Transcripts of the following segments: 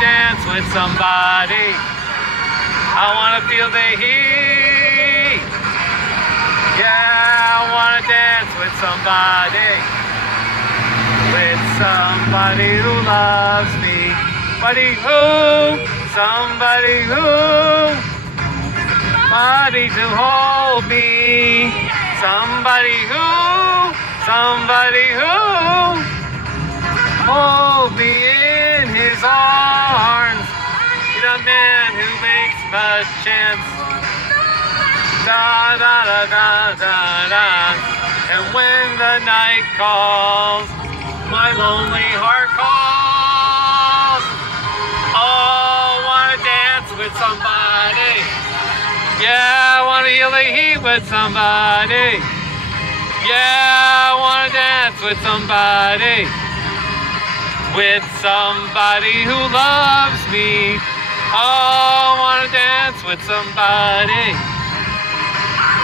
dance with somebody. I wanna feel the heat. Yeah, I wanna dance with somebody. With somebody who loves me. Somebody to hold me. Somebody who hold me in his arms. He's a man who makes a chance. Da da da da da da. And when the night calls, my lonely heart calls. Oh, I wanna dance with somebody. Yeah, I wanna feel the heat with somebody. Yeah, I wanna dance with somebody. With somebody who loves me. Oh, I wanna dance with somebody.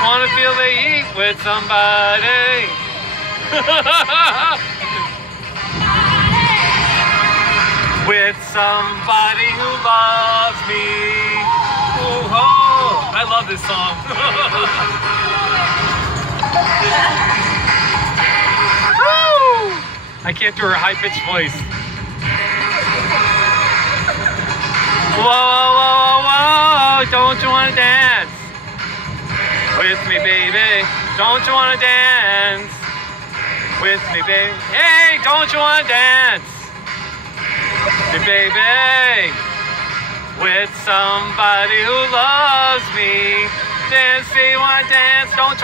Wanna feel the heat with somebody. With somebody who loves me. Ooh, oh, I love this song. Woo! I can't do her high-pitched voice. Whoa, whoa, whoa, whoa, don't you wanna dance with me, baby? Don't you wanna dance with me, baby? Hey, don't you wanna dance with me, baby? With somebody who loves me. Dance, do you wanna dance? Don't you